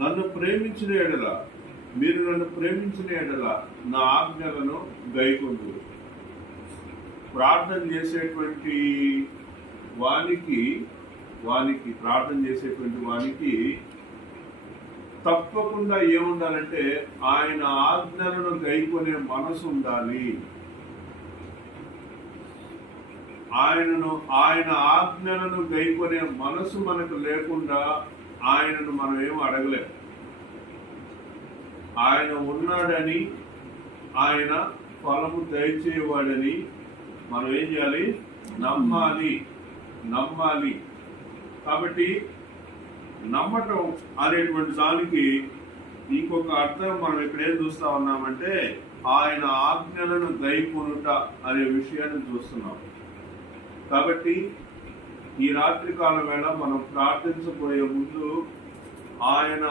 నన్ను ప్రేమించిన ఎడల, మీరు నన్ను ప్రేమించిన ఎడల నా ఆజ్ఞలను గైకొందురు. ప్రార్థన చేసేటువంటి వానికి ప్రార్థన చేసేటువంటి వానికి తప్పకుండా ఏముండాలంటే ఆయన ఆజ్ఞలను గైకొనే మనసు ఉండాలి. ఆయన ఆజ్ఞలను గైకొనే మనసు మనకు లేకుండా ఆయనను మనం ఏం అడగలేం. ఆయన ఉన్నాడని, ఆయన ఫలము దయచేవాడని మనం ఏం చేయాలి? నమ్మాలి. కాబట్టి నమ్మటం అనేటువంటి దానికి ఇంకొక అర్థం మనం ఇక్కడ ఏం చూస్తా ఉన్నామంటే ఆయన ఆజ్ఞలను గైకొనుట అనే విషయాన్ని చూస్తున్నాం. కాబట్టి ఈ రాత్రికాల వేళ మనం ప్రార్థించబోయే ముందు ఆయన